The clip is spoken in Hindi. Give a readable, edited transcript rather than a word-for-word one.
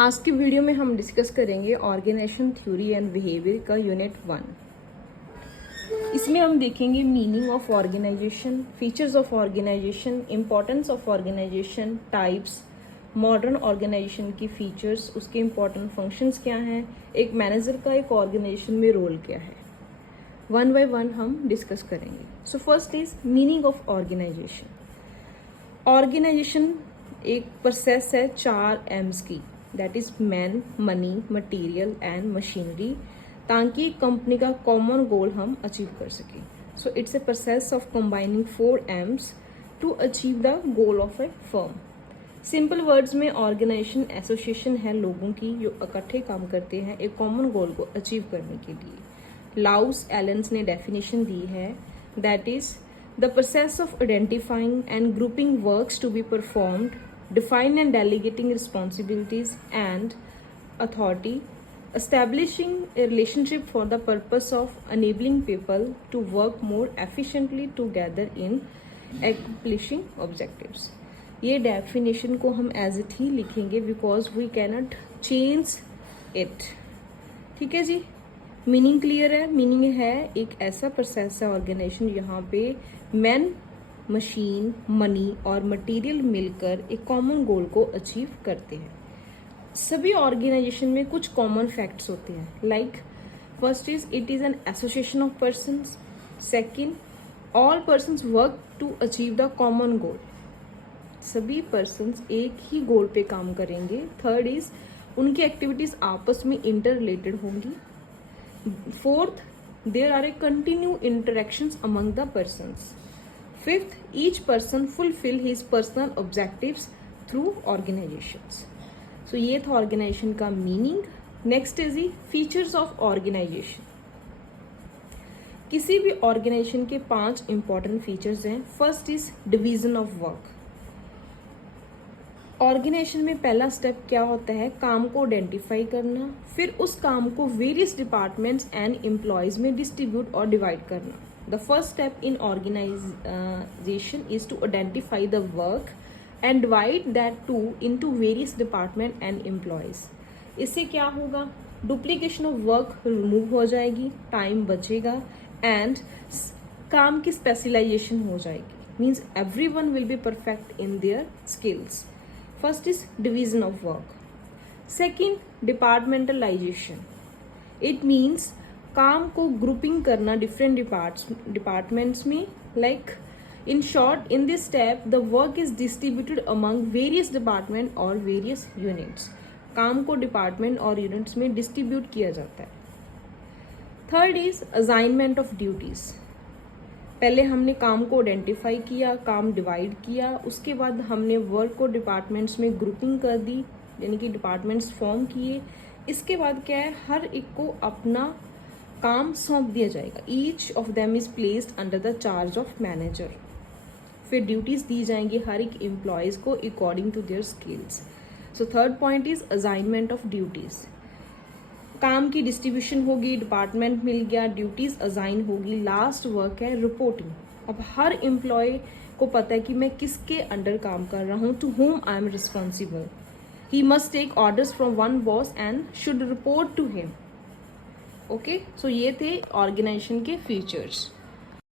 आज की वीडियो में हम डिस्कस करेंगे ऑर्गेनाइजेशन थ्योरी एंड बिहेवियर का यूनिट 1। इसमें हम देखेंगे meaning of organisation, features of organisation, importance of organisation, types, modern organisation की फीचर्स, उसके इम्पोर्टेंट फंक्शंस क्या हैं, एक मैनेजर का एक ऑर्गेनाइजेशन में रोल क्या है। वन बाय वन हम डिस्कस करेंगे। So first is meaning of organisation. Organisation एक प्रोसेस है 4 M's की, that is man, money, material and machinery, ताकि कंपनी का कॉमन गोल हम अचीव कर सकें। So it's a process of combining 4 M's to achieve the goal of a firm. Simple words में ऑर्गेनाइजेशन एसोसिएशन है लोगों की जो इकट्ठे काम करते हैं एक कॉमन गोल को अचीव करने के लिए। लाउस एलेंस ने डेफिनेशन दी है, that is the process of identifying and grouping works to be performed, define and delegating responsibilities and authority, establishing a relationship for the purpose of enabling people to work more efficiently together in accomplishing objectives। ये डेफिनेशन को हम एज इट ही लिखेंगे because we cannot change it. ठीक है जी, मीनिंग क्लियर है। मीनिंग है एक ऐसा प्रोसेस है ऑर्गेनाइजेशन जहाँ पे मैन, मशीन, मनी और मटेरियल मिलकर एक कॉमन गोल को अचीव करते हैं। सभी ऑर्गेनाइजेशन में कुछ कॉमन फैक्ट्स होते हैं, like first is it is an association of persons. Second, all persons work to achieve the common goal, सभी पर्सन्स एक ही गोल पे काम करेंगे। थर्ड इज उनकी एक्टिविटीज आपस में इंटर रिलेटेड होंगी। Fourth, there are a continue interactions among the persons. Fifth, each person fulfill his personal objectives through organizations। So ये था ऑर्गेनाइजेशन का meaning. Next is the features of organisation. किसी भी ऑर्गेनाइजेशन के 5 इंपॉर्टेंट फीचर्स हैं। First is division of work. Organisation में पहला स्टेप क्या होता है, काम को आइडेंटिफाई करना, फिर उस काम को वेरियस डिपार्टमेंट्स एंड एम्प्लॉयज में डिस्ट्रीब्यूट और डिवाइड करना। The first step in organization is to identify the work and divide that too into various department and employees। इससे क्या होगा, डुप्लीकेशन ऑफ वर्क रिमूव हो जाएगी, टाइम बचेगा एंड काम की स्पेशलाइजेशन हो जाएगी। Means everyone will be perfect in their skills. First is division of work. Second, departmentalisation. It means काम को ग्रुपिंग करना डिफरेंट डिपार्टमेंट्स में। Like in short, in this step the work is distributed among various department और वेरियस यूनिट्स। काम को डिपार्टमेंट और यूनिट्स में डिस्ट्रीब्यूट किया जाता है। Third is assignment of duties. पहले हमने काम को आइडेंटिफाई किया, काम डिवाइड किया, उसके बाद हमने वर्क को डिपार्टमेंट्स में ग्रुपिंग कर दी, यानी कि डिपार्टमेंट्स फॉर्म किए। इसके बाद क्या है, हर एक को अपना काम सौंप दिया जाएगा। Each of them is placed under the charge of manager. फिर ड्यूटीज दी जाएंगी हर एक एम्प्लॉयज को according to their skills. So third point is assignment of duties. काम की डिस्ट्रीब्यूशन होगी, डिपार्टमेंट मिल गया, ड्यूटीज असाइन होगी। लास्ट वर्क है रिपोर्टिंग। अब हर एम्प्लॉय को पता है कि मैं किसके अंडर काम कर रहा हूँ, to whom I am responsible. He must take orders from one boss and should report to him. Okay, so ये थे ऑर्गेनाइजेशन के फीचर्स।